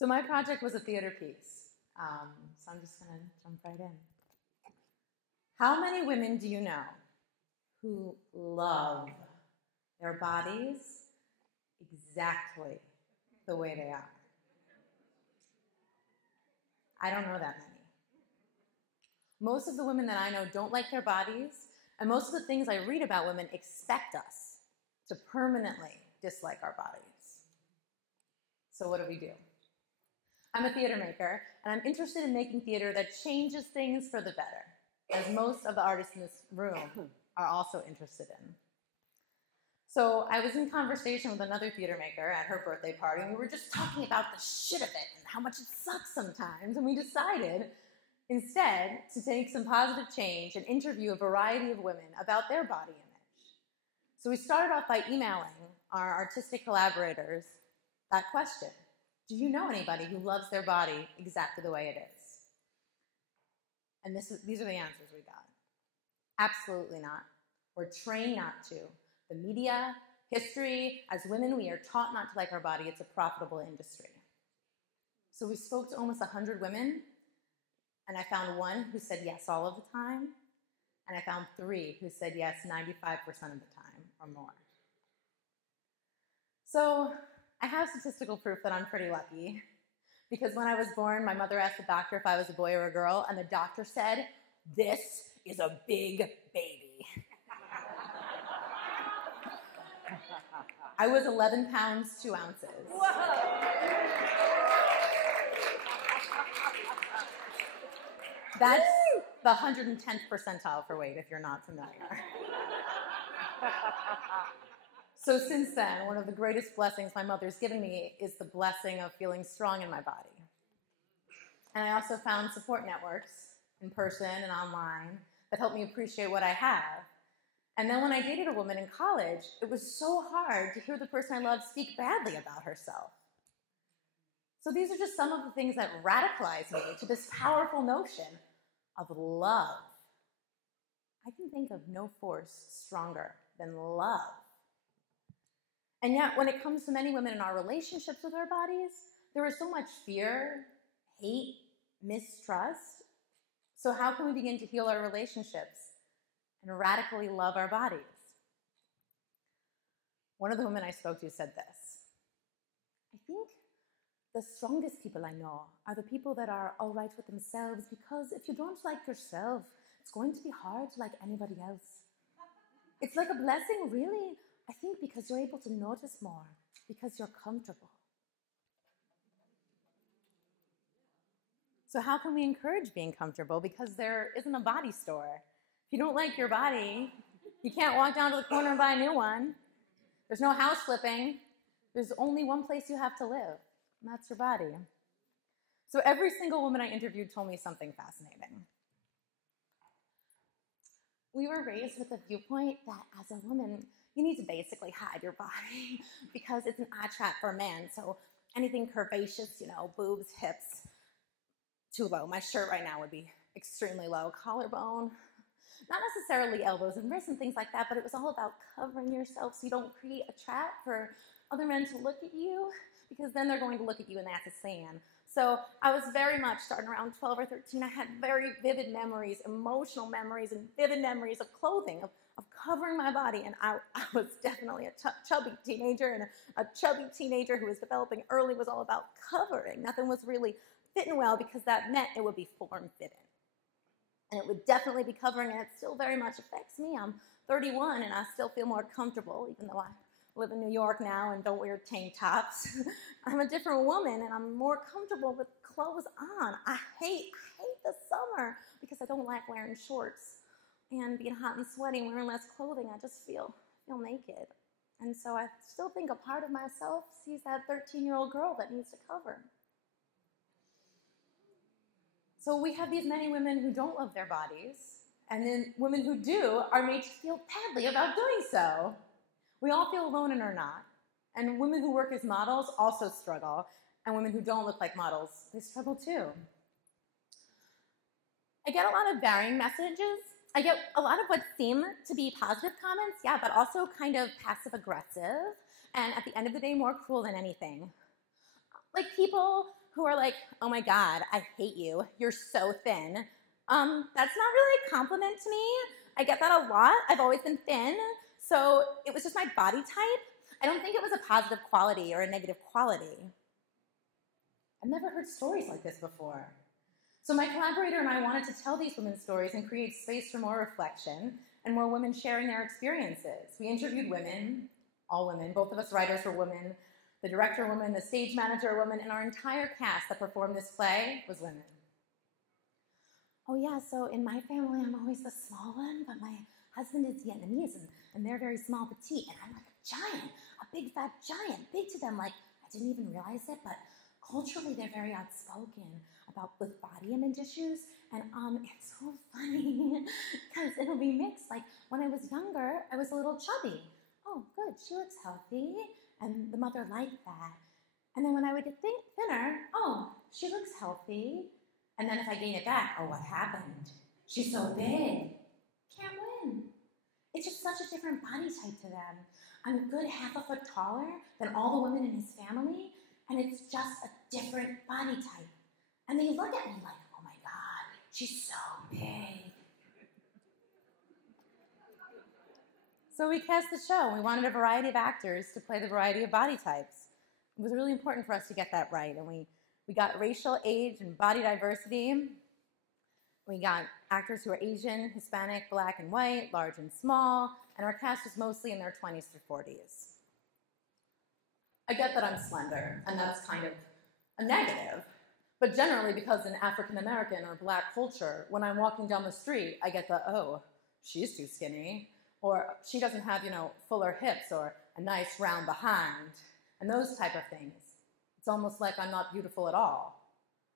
So my project was a theater piece. So I'm just going to jump right in. How many women do you know who love their bodies exactly the way they are? I don't know that many. Most of the women that I know don't like their bodies, and most of the things I read about women expect us to permanently dislike our bodies. So what do? I'm a theater maker, and I'm interested in making theater that changes things for the better, as most of the artists in this room are also interested in. So I was in conversation with another theater maker at her birthday party, and we were just talking about the shit of it and how much it sucks sometimes, and we decided instead to take some positive change and interview a variety of women about their body image. So we started off by emailing our artistic collaborators that question: do you know anybody who loves their body exactly the way it is? And these are the answers we got. Absolutely not. We're trained not to. The media, history, as women, we are taught not to like our body. It's a profitable industry. So we spoke to almost 100 women, and I found one who said yes all of the time, and I found 3 who said yes 95% of the time or more. So I have statistical proof that I'm pretty lucky, because when I was born, my mother asked the doctor if I was a boy or a girl, and the doctor said, "This is a big baby." I was 11 pounds, 2 ounces. Whoa. That's the 110th percentile for weight, if you're not familiar. So since then, one of the greatest blessings my mother's given me is the blessing of feeling strong in my body. And I also found support networks in person and online that helped me appreciate what I have. And then when I dated a woman in college, it was so hard to hear the person I loved speak badly about herself. So these are just some of the things that radicalized me to this powerful notion of love. I can think of no force stronger than love. And yet, when it comes to many women in our relationships with our bodies, there is so much fear, hate, mistrust. So how can we begin to heal our relationships and radically love our bodies? One of the women I spoke to said this: I think the strongest people I know are the people that are all right with themselves, because if you don't like yourself, it's going to be hard to like anybody else. It's like a blessing, really, I think, because you're able to notice more, because you're comfortable. So how can we encourage being comfortable? Because there isn't a body store. If you don't like your body, you can't walk down to the corner and buy a new one. There's no house flipping. There's only one place you have to live, and that's your body. So every single woman I interviewed told me something fascinating. We were raised with the viewpoint that as a woman, you need to basically hide your body because it's an eye trap for men. So anything curvaceous, boobs, hips, too low. My shirt right now would be extremely low. Collarbone, not necessarily elbows and wrists and things like that, but it was all about covering yourself so you don't create a trap for other men to look at you, because then they're going to look at you and that's a sin. So I was very much, starting around 12 or 13, I had very vivid memories, emotional memories, and vivid memories of clothing, of covering my body. And I was definitely a chubby teenager, and a chubby teenager who was developing early was all about covering. Nothing was really fitting well, because that meant it would be form-fitting. And it would definitely be covering, and it still very much affects me. I'm 31, and I still feel more comfortable, even though I live in New York now and don't wear tank tops. I'm a different woman, and I'm more comfortable with clothes on. I hate the summer because I don't like wearing shorts and being hot and sweaty and wearing less clothing. I just feel naked. And so I still think a part of myself sees that 13-year-old girl that needs to cover. So we have these many women who don't love their bodies, and then women who do are made to feel badly about doing so. We all feel alone and are not. And women who work as models also struggle, and women who don't look like models, they struggle too. I get a lot of varying messages. I get a lot of what seem to be positive comments, yeah, but also kind of passive-aggressive, and at the end of the day, more cruel than anything. Like people who are like, oh my God, I hate you. You're so thin. That's not really a compliment to me. I get that a lot. I've always been thin. So it was just my body type. I don't think it was a positive quality or a negative quality. I've never heard stories like this before. So my collaborator and I wanted to tell these women's stories and create space for more reflection and more women sharing their experiences. We interviewed women, all women, both of us writers were women, the director woman, the stage manager woman, and our entire cast that performed this play was women. Oh yeah, so in my family, I'm always the small one, but my husband is Vietnamese, and they're very small, petite, and I'm like a giant, a big fat giant, big to them, like I didn't even realize it, but culturally they're very outspoken about with body image issues, and it's so funny, because it'll be mixed, like when I was younger, I was a little chubby. Oh, good, she looks healthy. And the mother liked that. And then when I would get thinner, oh, she looks healthy. And then if I gain it back, oh, what happened? She's so big. Can't win. It's just such a different body type to them. I'm a good half a foot taller than all the women in his family, and it's just a different body type. And they look at me like, oh my God, she's so big. So we cast the show, and we wanted a variety of actors to play the variety of body types. It was really important for us to get that right, and we got racial, age, and body diversity. We got actors who are Asian, Hispanic, Black, and white, large and small, and our cast was mostly in their 20s to 40s. I get that I'm slender, and that's kind of a negative, but generally because in African American or Black culture, when I'm walking down the street, I get the, oh, she's too skinny, or she doesn't have, fuller hips or a nice round behind, and those type of things. It's almost like I'm not beautiful at all.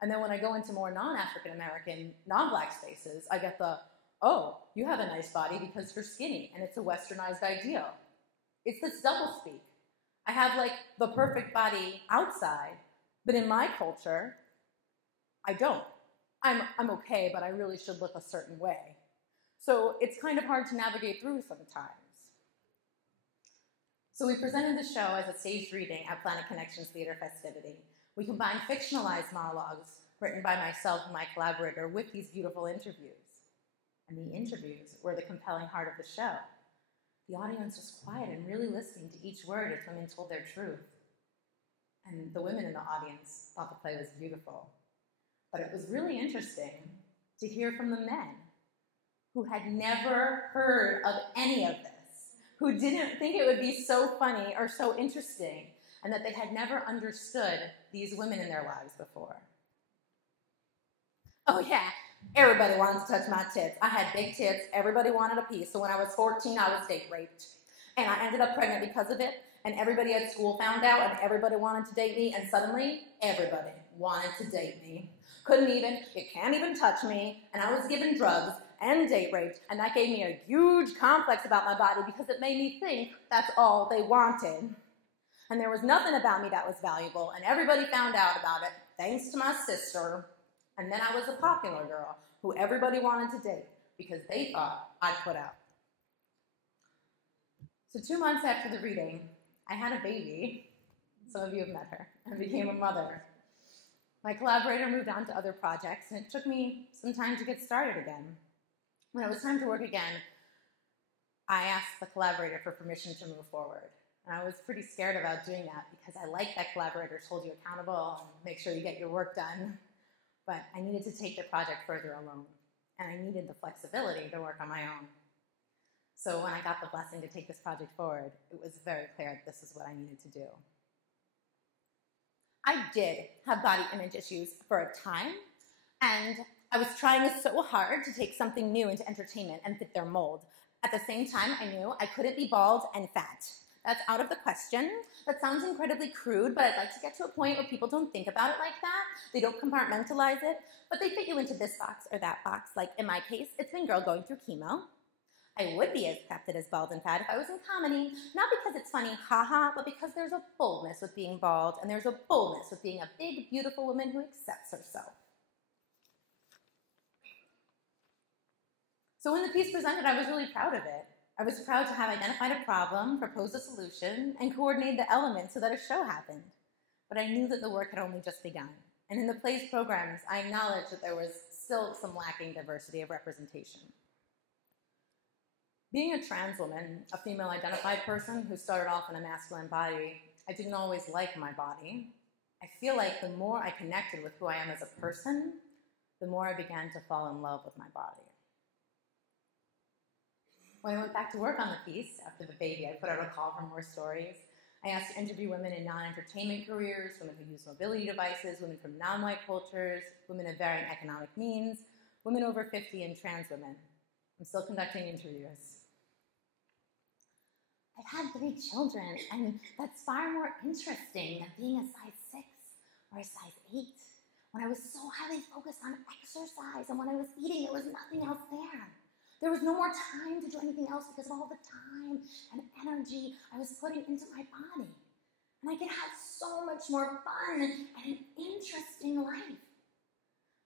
And then when I go into more non-African American, non-Black spaces, I get the, oh, you have a nice body because you're skinny, and it's a westernized ideal. It's this doublespeak. I have like the perfect body outside, but in my culture, I don't. I'm okay, but I really should look a certain way. So it's kind of hard to navigate through sometimes. So we presented the show as a staged reading at Planet Connections Theater Festivity. We combined fictionalized monologues written by myself and my collaborator with these beautiful interviews. And the interviews were the compelling heart of the show. The audience was quiet and really listening to each word as women told their truth. And the women in the audience thought the play was beautiful. But it was really interesting to hear from the men who had never heard of any of this, who didn't think it would be so funny or so interesting, and that they had never understood these women in their lives before. Oh yeah, everybody wanted to touch my tits. I had big tits, everybody wanted a piece, so when I was 14, I was date raped. And I ended up pregnant because of it, and everybody at school found out, and everybody wanted to date me, and suddenly, everybody wanted to date me. Couldn't even, you can't even touch me, and I was given drugs, and date raped, and that gave me a huge complex about my body because it made me think that's all they wanted. And there was nothing about me that was valuable, and everybody found out about it, thanks to my sister. And then I was a popular girl who everybody wanted to date because they thought I'd put out. So 2 months after the reading, I had a baby. Some of you have met her, and became a mother. My collaborator moved on to other projects, and it took me some time to get started again. When it was time to work again, I asked the collaborator for permission to move forward. And I was pretty scared about doing that because I like that collaborators hold you accountable and make sure you get your work done. But I needed to take the project further alone. And I needed the flexibility to work on my own. So when I got the blessing to take this project forward, it was very clear that this is what I needed to do. I did have body image issues for a time, and I was trying so hard to take something new into entertainment and fit their mold. At the same time, I knew I couldn't be bald and fat. That's out of the question. That sounds incredibly crude, but I'd like to get to a point where people don't think about it like that. They don't compartmentalize it, but they fit you into this box or that box. Like in my case, it's been girl going through chemo. I would be accepted as bald and fat if I was in comedy, not because it's funny, haha, but because there's a boldness with being bald, and there's a boldness with being a big, beautiful woman who accepts herself. So when the piece presented, I was really proud of it. I was proud to have identified a problem, proposed a solution, and coordinated the elements so that a show happened. but I knew that the work had only just begun. And in the play's programs, I acknowledged that there was still some lacking diversity of representation. Being a trans woman, a female-identified person who started off in a masculine body, I didn't always like my body. I feel like the more I connected with who I am as a person, the more I began to fall in love with my body. When I went back to work on the piece, after the baby, I put out a call for more stories. I asked to interview women in non-entertainment careers, women who use mobility devices, women from non-white cultures, women of varying economic means, women over 50, and trans women. I'm still conducting interviews. I've had 3 children, and that's far more interesting than being a size 6 or a size 8. When I was so highly focused on exercise, and when I was eating, there was nothing else there. There was no more time to do anything else because of all the time and energy I was putting into my body. And I could have so much more fun and an interesting life.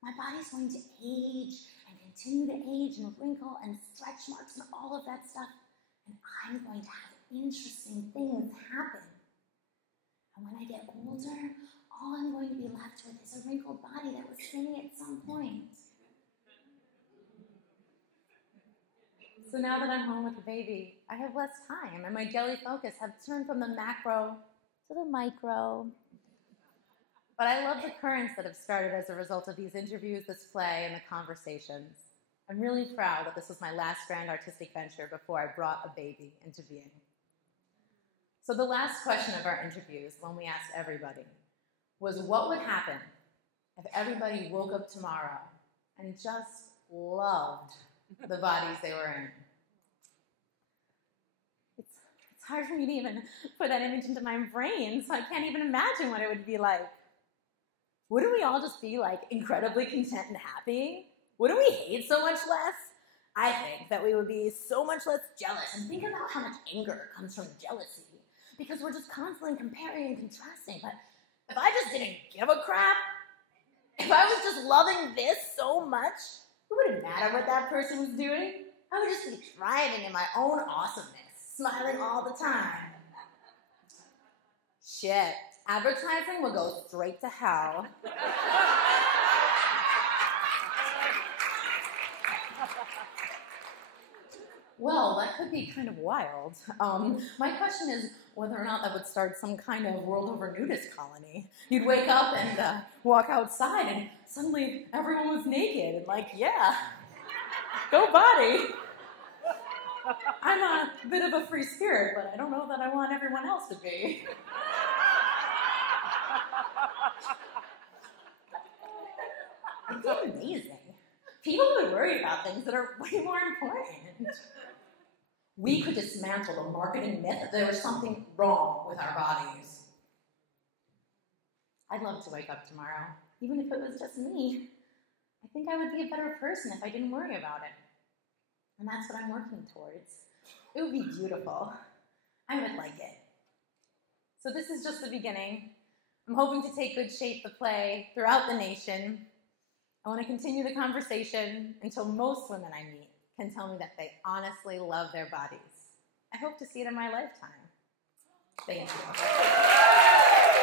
My body's going to age and continue to age and wrinkle and stretch marks and all of that stuff. And I'm going to have interesting things happen. And when I get older, all I'm going to be left with is a wrinkled body that was skinny at some point. So now that I'm home with the baby, I have less time, and my daily focus has turned from the macro to the micro. But I love the currents that have started as a result of these interviews, this play, and the conversations. I'm really proud that this was my last grand artistic venture before I brought a baby into being. So the last question of our interviews, one we asked everybody, was what would happen if everybody woke up tomorrow and just loved the bodies they were in? It's hard for me to even put that image into my brain, so I can't even imagine what it would be like. Wouldn't we all just be like incredibly content and happy? Wouldn't we hate so much less? I think that we would be so much less jealous. And think about how much anger comes from jealousy, because we're just constantly comparing and contrasting. But if I just didn't give a crap, if I was just loving this so much, it wouldn't matter what that person was doing. I would just be thriving in my own awesomeness, smiling all the time. Shit, advertising will go straight to hell. Well, that could be kind of wild. My question is whether or not that would start some kind of world over nudist colony. You'd wake up and walk outside and suddenly everyone was naked and like, yeah, go body. I'm a bit of a free spirit, but I don't know that I want everyone else to be. It'd be amazing. People would worry about things that are way more important. We could dismantle the marketing myth that there was something wrong with our bodies. I'd love to wake up tomorrow, even if it was just me. I think I would be a better person if I didn't worry about it. And that's what I'm working towards. It would be beautiful. I would like it. So this is just the beginning. I'm hoping to take good shape the play throughout the nation. I want to continue the conversation until most women I meet can tell me that they honestly love their bodies. I hope to see it in my lifetime. Thank you.